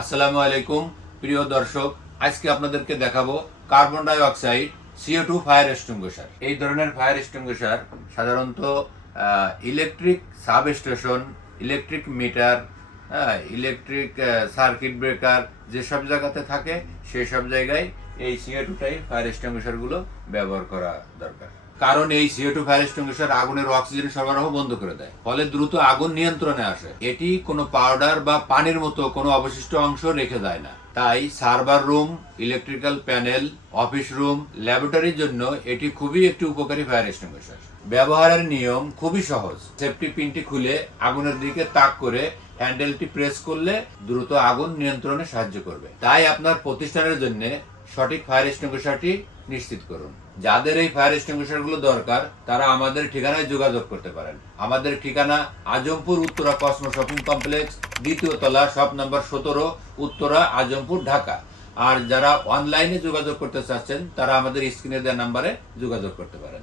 আসসালামু আলাইকুম প্রিয় দর্শক, আজকে আপনাদেরকে দেখাবো carbon die oxide CO2 fire extinguisher. এই ধরনের ফায়ার এক্সটিংগুইশার সাধারণত electric sub station, electric metre, electric circuit breaker যেসব জায়গাতে থাকে সেই সব জায়গায় এই CO2 টাইপ ফায়ার এক্সটিংগুইশারগুলো ব্যবহার করা দরকার। কারণ এই CO2 ফায়ার এক্সটিংগুইশার আগুনের অক্সিজেন সরবরাহ বন্ধ করে দেয়, ফলে দ্রুত আগুন নিয়ন্ত্রণে আসে। এটি কোনো পাউডার বা পানির মতো কোনো অবশিষ্ট অংশ রেখে দেয় না। তাই server room, electrical panel, office room, ল্যাবরেটরির জন্য এটি খুবই একটি উপকারী ফায়ার এক্সটিংগুইশার। ব্যবহারের নিয়ম খুবই সহজ। সেফটি পিনটি খুলে আগুনের দিকে তাক করে হ্যান্ডেলটি প্রেস করলে দ্রুত আগুন নিয়ন্ত্রণে সাহায্য করবে। তাই আপনার প্রতিষ্ঠানের জন্য সঠিক ফায়ার এক্সটিংগুইশারটি নিশ্চিত করুন। যাদের এই ফায়ার এক্সটিংগুইশার গুলো দরকার তারা আমাদের ঠিকানায় যোগাযোগ করতে পারেন। আমাদের ঠিকানা Azampur Uttara Cosmo shopping complex, দ্বিতীয় তলা, শপ নাম্বার 17, উত্তরা, আজমপুর, ঢাকা। আর যারা অনলাইনে যোগাযোগ করতে চাচ্ছেন তারা আমাদের স্ক্রিনে দেওয়া নাম্বারে যোগাযোগ করতে পারেন।